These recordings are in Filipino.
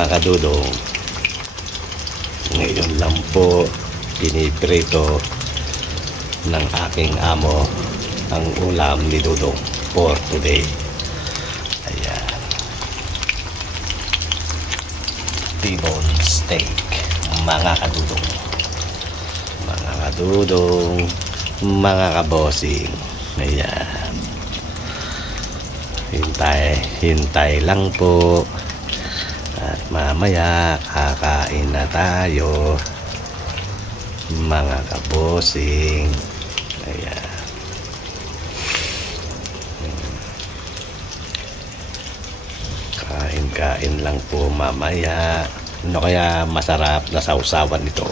mga kadudong, ngayon lang po piniprito ng aking amo ang ulam ni Dudong for today. Ayan, T-bone steak mga kadudong, mga kabosing. Ayan, hintay lang po at mamaya kakain na tayo mga kabosing. Ayan, kain lang po mamaya. Ano kaya masarap na sausawan ito?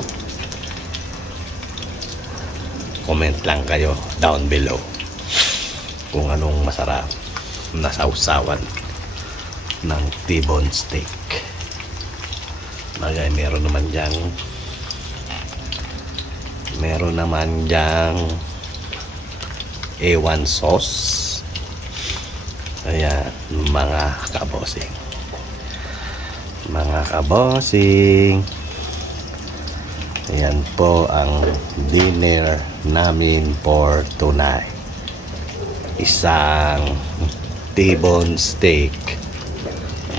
Comment lang kayo down below kung anong masarap na sausawan ng T-bone steak. Bagay, meron naman diyang A1 sauce. Ayan, mga kabosing, ayan po ang dinner namin for tonight. Isang T-bone steak,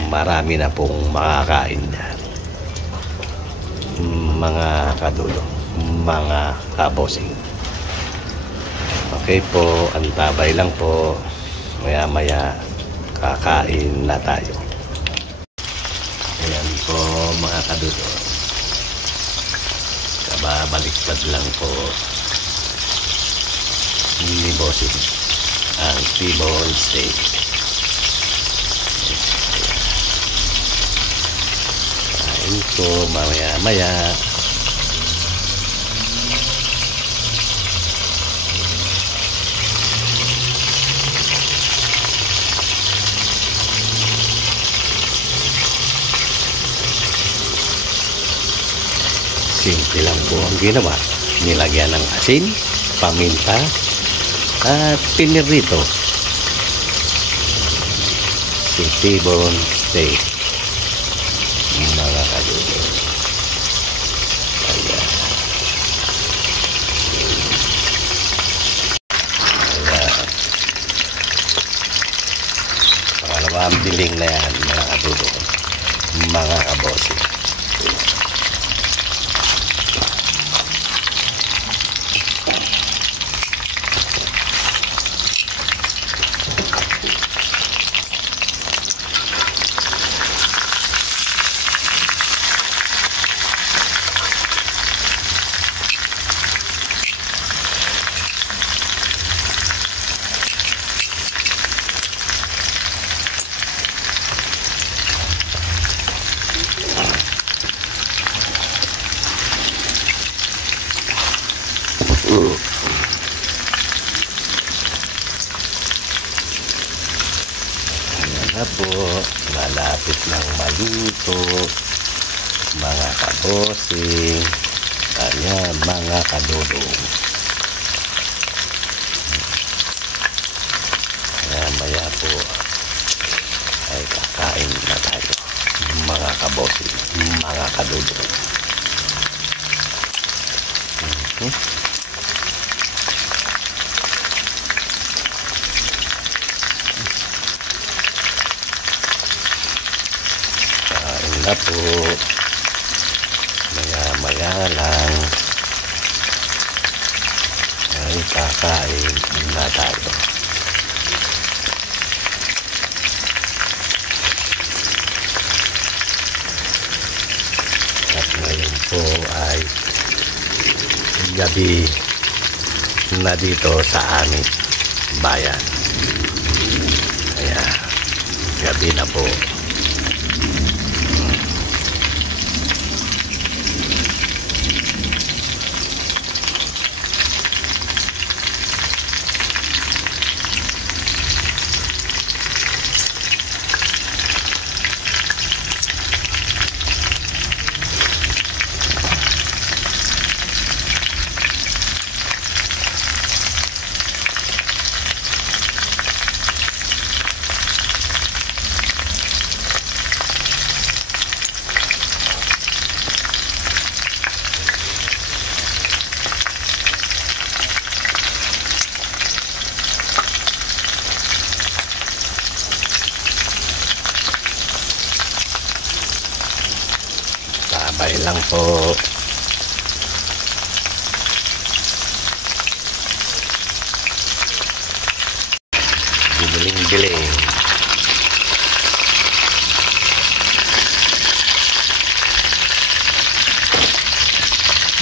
marami na pong makakain yan mga kadulong, mga kabosing. Okay po, antabay lang po, maya kakain na tayo. Ayan po mga kadulong, kababaliktad lang po ni bossing ang T-bone steak. Kain ko maya. Simple lang po ang ginawa. Nilagyan ng asin, paminta, at pinirito. Si T-bone steak mga kadudong. Ayan. Pangalawang biling na yan mga kadudong, mga kabosing. Ayan na po, malapit ng maluto mga kabosing. Ayan mga kadudong, maya po ay kakain na tayo mga kabosing, mga kadudong. Kain na po, maya lang ay kakain na tayo. At ngayon po ay gabi na dito sa aming bayan. Kaya gabi na po. Okay lang po. Biling-biling.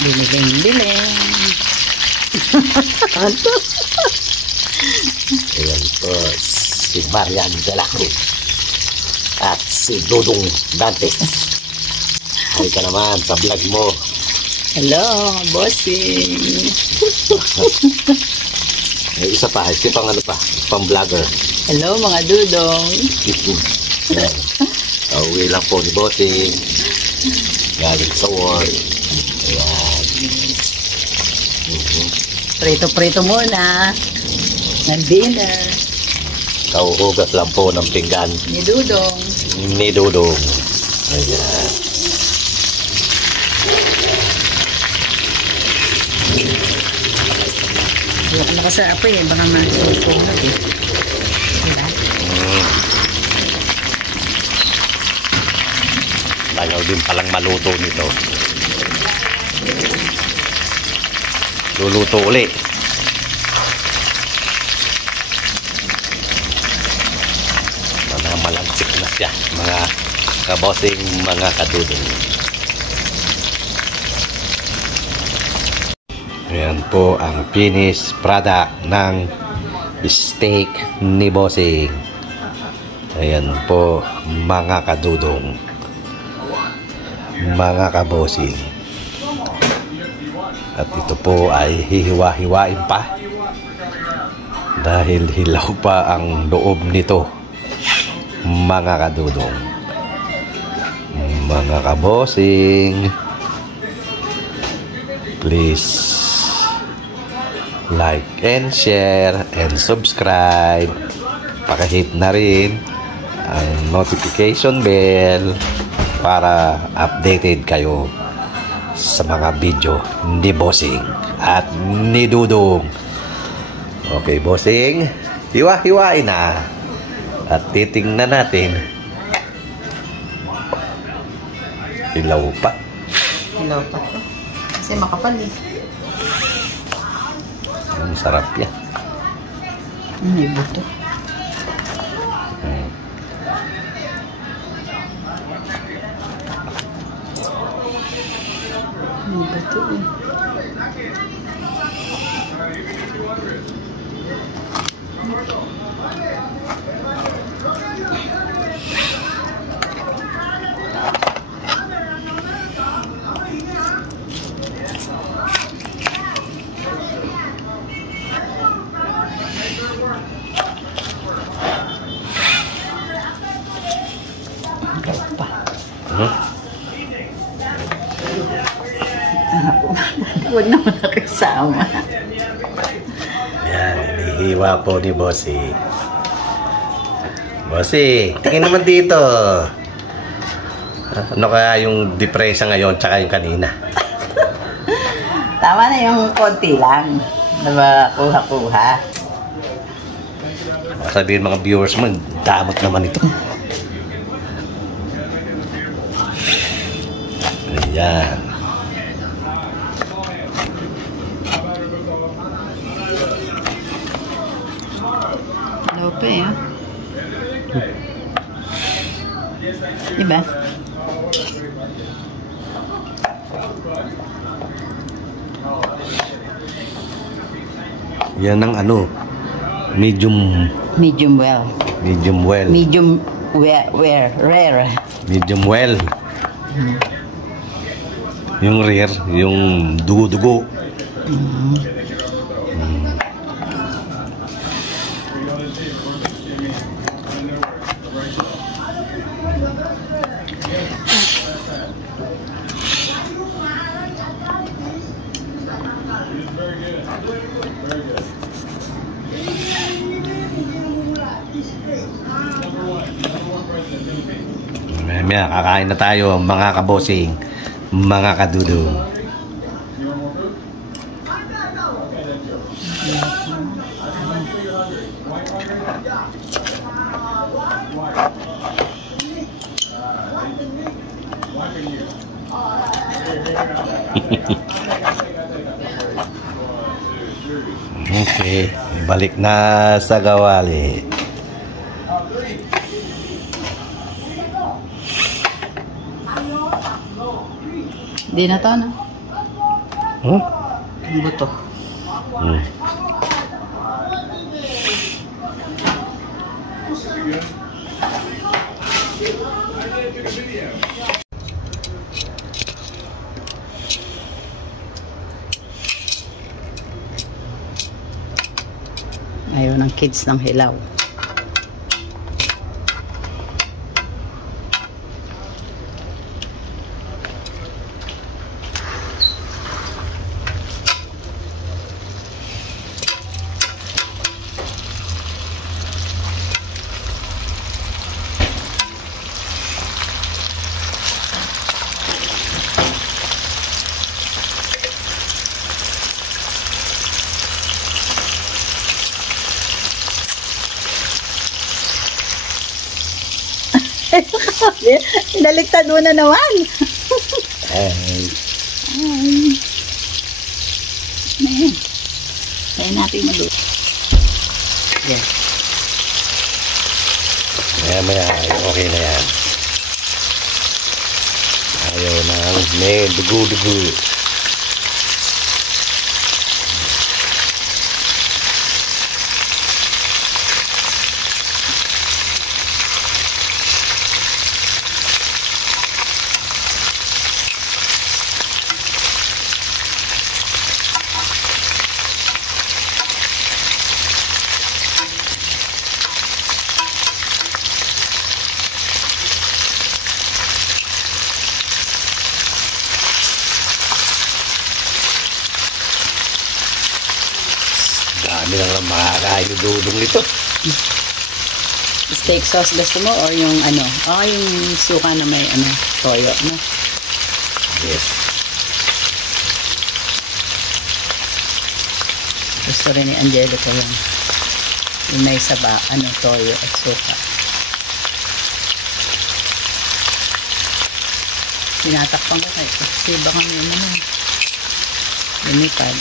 Biling-biling. Ayan po, si Marian de la Cruz at si Dudong Dantes. Ay ka naman sa vlog mo. Hello, bossing. May isa pa, ito pang ano pa, pang vlogger. Hello, mga dudong. Uwi lang po ni Bossing. Galing sa work. Ayan. Prito-prito muna. Ng dinner. Kauhugas lang po ng pinggan Ni Dudong. ni Dudong. Ayan. Huwag mo kasi apoy eh. Baka masusunod eh. Diba? Bayaw din palang maluto nito. Luluto uli. Mga malansik na siya. Mga kabosing, mga kadudong. Ayan po ang finished product ng steak ni Bossing. Ayan po mga kadudong, mga kabosing. At ito po ay hihiwa-hiwain pa dahil hilaw pa ang loob nito, mga kadudong, mga kabosing. Please like and share and subscribe. Pakihit na rin ang notification bell para updated kayo sa mga video ni Bossing at ni Dudong. Okay, Bossing, hiwa-hiwain na at titingnan natin. Hilaw pa. Hello pa to. Kasi makapal eh. Ang sarap yan. May buto. May buto eh. Huwag naman nakasama. Yan, inihiwa po ni Bossy. Bossy, tingin naman dito. Ano kaya yung depresa ngayon tsaka yung kanina? Tama na yung konti lang. Na kuha-kuha. Sabihin mga viewers mo, damot naman ito. Ayan. Hello pa eh. Diba? Yan ang ano, medium well. medium well. Medium rare. Medium well. Yung rare, yung dugo-dugo. Mamaya, kakain na tayo mga kabosing, mga kadudong. balik na sa kawali. Hindi na to, no? Hmm? Ang buto. Hmm. Ayaw ng kids ng hilaw. Pinaliktad mo na naman. Ay, Ayan. Kaya natin maluto. Yes. maya okay na yan. Ayaw ng may dugo-dugo. Dami lang makakain yung dudong nito. Steak sauce gusto mo or yung ano? Yung suka na may ano, toyo, no? Yes. Gusto rin ni Angelica yun. Yung may saba, ano, toyo at suka. Tinatakpan ko kayo kasi baka may ano na. Lumipad.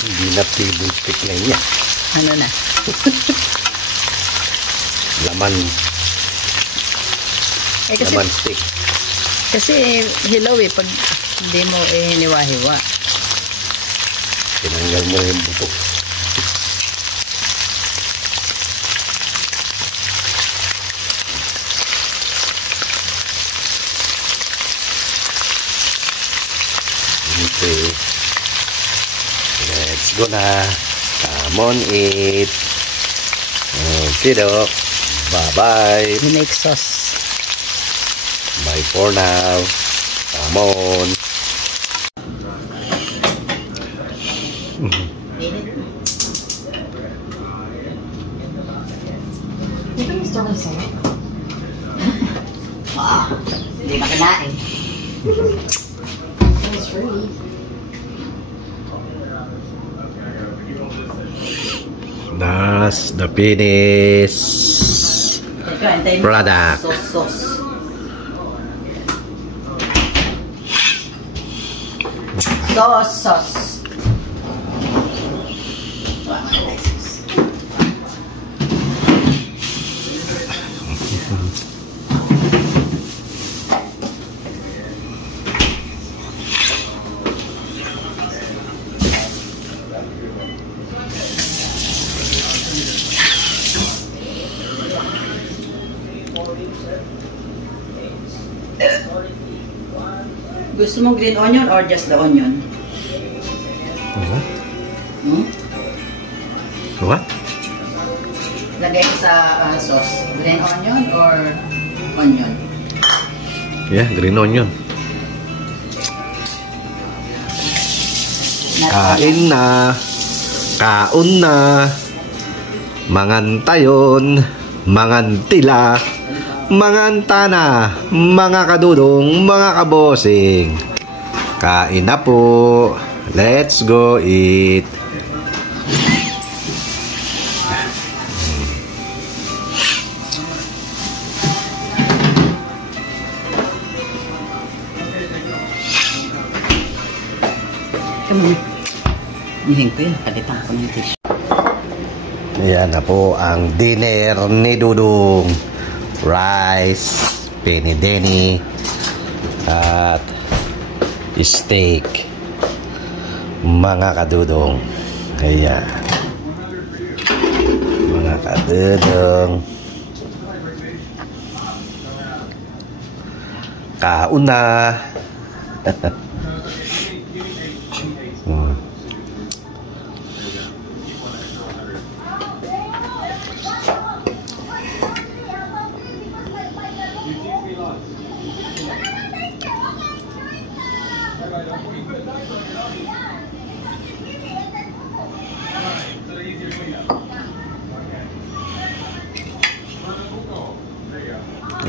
Hindi na tablespoon na yan. Ano na? Laman. Kasi, Laman steak. kasi hilaw pag hindi mo hiniwa-hiwa. Tinanggal mo yung buto. Okay. Let's go na. Come on, eat. Okay, Doc. Bye-bye. You make sauce. Bye for now. Come on. Dito yung story sa'yo? Hindi na kinain. It's free. That's the finish product. Sauce. Sauce. Gusto mo green onion or just the onion? Hmm? What? Lagay ko sa sauce. Green onion or onion? Yeah, green onion. Kain na. Kaon na. Mangantayon. Mangantila. Mangantana. Mga kadudong. Mga kabosing. Kain na po. Let's go eat. Come on. Niling ko yun. Palitan ko ng tissue. Ayan na po ang dinner ni Dudong. Rice, penny-denny, at steak. Mga kadudong. Ayan. Mga kadudong. Kauna.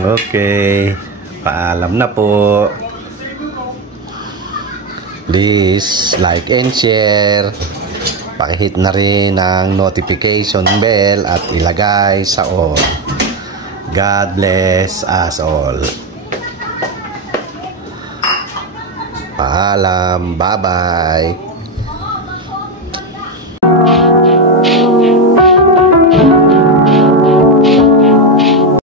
Okay, paalam na po. Please like and share. Pakihit na rin ang notification bell at ilagay sa all. God bless us all. Paalam, bye-bye.